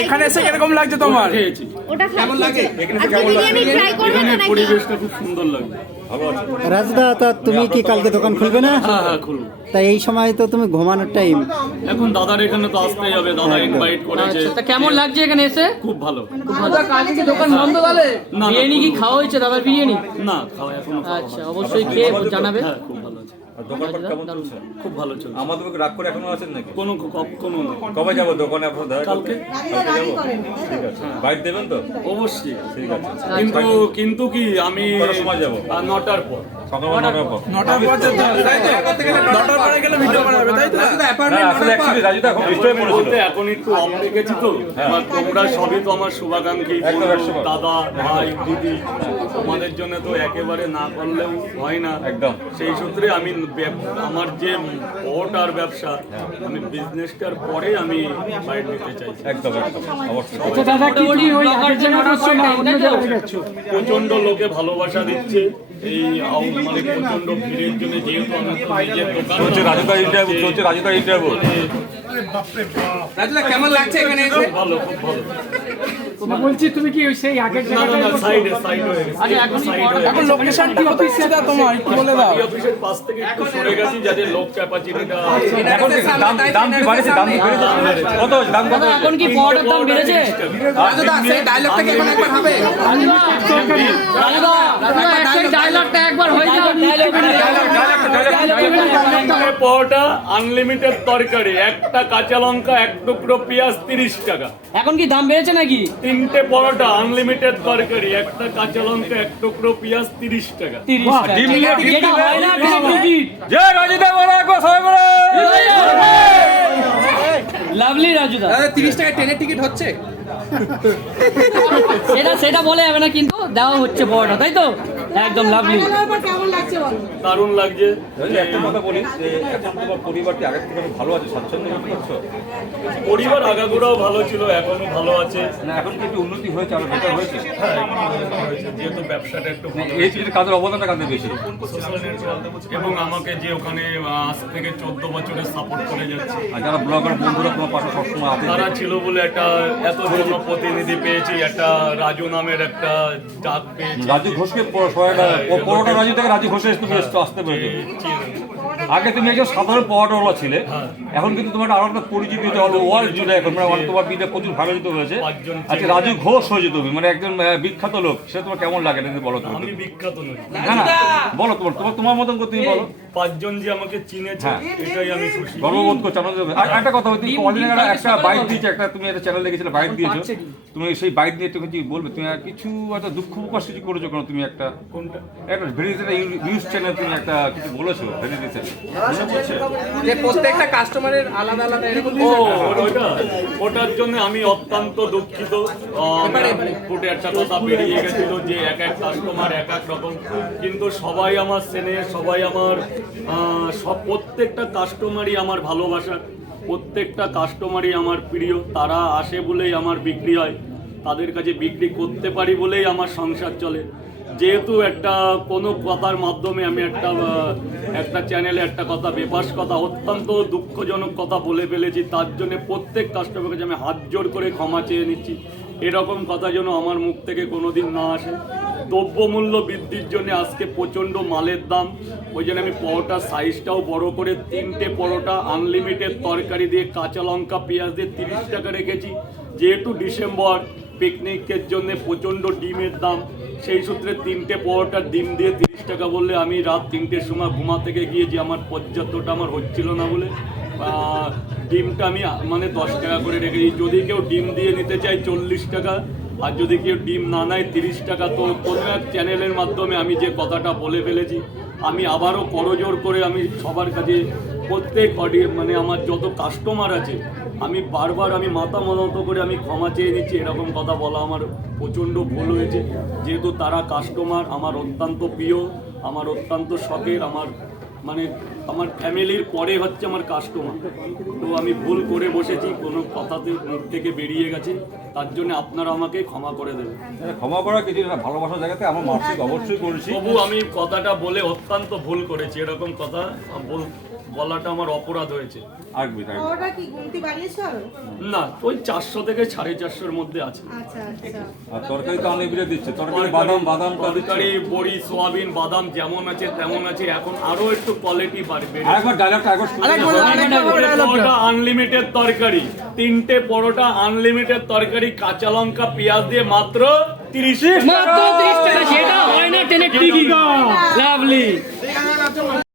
এখানে এসে কীরকম লাগছে তোমার? পরিবেশটা খুব সুন্দর রাজদা তা তুমি কি কালকে দোকান খুলবে না? হ্যাঁ হ্যাঁ তা এই সময় তো তুমি ঘুমানোর টাইম এখন দাদার এখানে তো আসতেই হবে। দাদা ইনভাইট করেছে। তা কেমন লাগছে এখানে এসে? খুব ভালো। কালকে কি দোকান বন্ধ তাহলে? বিরিয়ানি কি খাওয়া হয়েছে দাদার বিরিয়ানি? না খাওয়া এখনও আচ্ছা অবশ্যই খেয়ে জানাবে। দোকানপাট কেমন চলছে? খুব ভালো চলছে। আমাদের রাগ করে এখনও আছেন নাকি? কোনো কোনো কবে যাব দোকানে আপনার কালকে। কালকে যাব? ঠিক আছে। বাইক দেবেন তো? অবশ্যই। ঠিক আছে। কিন্তু কিন্তু কি আমি সময় যাব? নটার পর। তোমরা সবই তো আমার শুভাকাঙ্ক্ষী। দাদা ভাই দিদি। তোমাদের জন্য তো একেবারে না করলেও হয় না। একদম। সেই সূত্রে আমি আমার যে ওটার ব্যবসা আমি বিজনেসটার পরে আমি বাইট দিতে চাইছি। একদম একদম। অবশ্যই। মোটামুটি টাকার জন্য নষ্ট না, তাই তো? প্রচণ্ড লোকে ভালোবাসা দিচ্ছে এই আউ- মানে প্রচণ্ড ভিড়ের জন্য যেহেতু আমি তো নিজের দোকান চলছে রাজুদা ইন্টারভিউ চলছে রাজুদা ইন্টারভিউ কেমন লাগছে এখানে ভালো খুব ভালো। বলছি তুমি কি সেই আগের হয়ে এখন হয়ে। লোকেশন কি অফিস সেটা তোমার একটু বলে দাও। অফিসের পাশ থেকে একটু সরে গেছি যাতে লোক ক্যাপাসিটিটা এখন দাম দাম কি বাড়েছে? দাম কত দাম কত? এখন কি পাওয়াটার দাম বেড়েছে? রাজুদা সেই ডায়লগটা কি এখন একবার হবে। দাদা দাদা একটাই ডায়লগটা একবার হয়ে যাও তিনটে পরোটা আনলিমিটেড তরকারি একটা কাঁচা লঙ্কা এক টুকরো পেঁয়াজ তিরিশ টাকা। এখন কি দাম বেড়েছে নাকি? তিনটে পরোটা আনলিমিটেড তরকারি একটা কাঁচা লঙ্কা এক টুকরো পেঁয়াজ তিরিশ টাকা। লাভলি রাজুদা। তিরিশ টাকা ট্রেনের টিকিট হচ্ছে? সেটা সেটা বলে যাবে না কিন্তু দেওয়া হচ্ছে পরোটা তাই তো? একদম লাভলি দারুণ লাগছে। একটা কথা বলি যে এখন তোমার পরিবারটি আগের থেকে অনেক ভালো আছে স্বাচ্ছন্দ্য বোধ করছ পরিবার আগাগোড়াও ভালো ছিল এখনও ভালো আছে। না এখন কি একটু উন্নতি হয়েছে আরও বেটার হয়েছে? হ্যাঁ হয়েছে যেহেতু ব্যবসাটা একটু এই যে কাজের অবদানটা কাঁদে বেশি? এবং আমাকে যে ওখানে আজ থেকে চোদ্দ বছরের সাপোর্ট করে যাচ্ছে। আর যারা ব্লগার বন্ধুরা তোমার পাশে সবসময় আছে তারা ছিল বলে একটা এত প্রতিনিধি পেয়েছি একটা রাজু নামের একটা ডাক পেয়েছি। রাজু ঘোষকে প- প- পরোটা রাজু থেকে রাজি ঘোষে আসতে আসতে পেরেছ। আগে তুমি একজন সাধারণ পরোটাওয়ালা ছিলে এখন কিন্তু তোমার আরও একটা পরিচিতি হয়েছে অল ওয়ার্ল্ড জুড়ে এখন মানে তোমার বিটা প্রচুর ভালোচিত হয়েছে। আচ্ছা রাজু ঘোষ হয়েছে তুমি মানে একজন বিখ্যাত লোক সে তোমার কেমন লাগে এটা বলো তুমি? বিখ্যাত নই। না না বলো তোমার তোমার তোমার মতন করে তুমি বলো। পাঁচজন যে আমাকে চিনেছে হ্যাঁ। এটাই আমি খুশি। গর্ববোধ করছ আমাদের আর একটা কথা তুমি কদিন আগে একটা বাইক দিয়েছে একটা তুমি একটা চ্যানেল দেখেছিলে বাইক দিয়েছ। তুমি সেই বাইক নিয়ে একটু কিছু বলবে তুমি আর কিছু একটা দুঃখ প্রকাশ কিছু করেছ কেন তুমি একটা? কোনটা? একটা ভেরি নিউজ চ্যানেল তুমি একটা কিছু বলেছ ভেরি রিসেন্ট যে প্রত্যেকটা কাস্টমারের আলাদা আলাদা এরকম ওটা ওটার জন্য আমি অত্যন্ত দুঃখিত। ফুটে একটা কথা বেরিয়ে গেছিল যে এক এক কাস্টমার এক এক রকম। কিন্তু সবাই আমার সেনে সবাই আমার সব প্রত্যেকটা কাস্টমারই আমার ভালোবাসা। প্রত্যেকটা কাস্টমারই আমার প্রিয়। তারা আসে বলেই আমার বিক্রি হয়। তাদের কাছে বিক্রি করতে পারি বলেই আমার সংসার চলে। যেহেতু একটা কোনো কথার মাধ্যমে আমি একটা একটা চ্যানেলে একটা কথা, বেপাস কথা, অত্যন্ত দুঃখজনক কথা বলে ফেলেছি, তার জন্য প্রত্যেক কাস্টমারের কাছে আমি হাত জোর করে ক্ষমা চেয়ে নিচ্ছি। এরকম কথা যেন আমার মুখ থেকে কোনো দিন না আসে। দ্রব্যমূল্য বৃদ্ধির জন্য আজকে প্রচণ্ড মালের দাম। ওই জন্য আমি পরোটার সাইজটাও বড় করে তিনটে পরোটা আনলিমিটেড তরকারি দিয়ে কাঁচা লঙ্কা, পেঁয়াজ দিয়ে তিরিশ টাকা রেখেছি। যেহেতু ডিসেম্বর পিকনিকের জন্য প্রচণ্ড ডিমের দাম। সেই সূত্রে তিনটে পরোটা ডিম দিয়ে তিরিশ টাকা বললে আমি রাত তিনটের সময় ঘুমা থেকে গিয়ে যে আমার পর্যাপ্তটা আমার হচ্ছিল না বলে ডিমটা আমি মানে দশ টাকা করে রেখেছি যদি কেউ ডিম দিয়ে নিতে চায় চল্লিশ টাকা, আর যদি কেউ ডিম না নেয় তিরিশ টাকা, তো কোনো এক চ্যানেলের মাধ্যমে আমি যে কথাটা বলে ফেলেছি আমি আবারও করজোর করে আমি সবার কাছে প্রত্যেক অডিয়ে মানে আমার যত কাস্টমার আছে, আমি বারবার আমি মাথা মতো করে আমি ক্ষমা চেয়ে নিচ্ছি, এরকম কথা বলা আমার প্রচণ্ড ভুল হয়েছে। যেহেতু তারা কাস্টমার আমার অত্যন্ত প্রিয়, আমার অত্যন্ত শখের, আমার মানে আমার ফ্যামিলির পরে হচ্ছে আমার কাস্টমার তো আমি ভুল করে বসেছি কোনো কথাতে মুখ থেকে বেরিয়ে গেছে। তার জন্য আপনারা আমাকে ক্ষমা করে দেবেন। ক্ষমা করা কিছু না ভালোবাসার জায়গাতে আমার মানসিক অবশ্যই করেছি। তবু আমি কথাটা বলে অত্যন্ত ভুল করেছি। এরকম কথা বল- বলাটা আমার অপরাধ হয়েছে। আসবি তাই ওটা কি গুমতি বাড়িয়েছ না ওই চারশো থেকে সাড়ে চারশোর মধ্যে আছে। আচ্ছা আচ্ছা। আর তরকারি তো আনলিমিটেড দিচ্ছে। তরকারি বাদাম বাদাম তরকারি বড়ি সোয়াবিন বাদাম যেমন আছে তেমন আছে। এখন আরও একটু কোয়ালিটি আনলিমিটেড তরকারি। তিনটে পরোটা আনলিমিটেড তরকারি কাঁচা লঙ্কা পেঁয়াজ দিয়ে মাত্র তিরিশ মাত্র 30 টাকা। সেটা হয় না টেনে টিকি লাভলি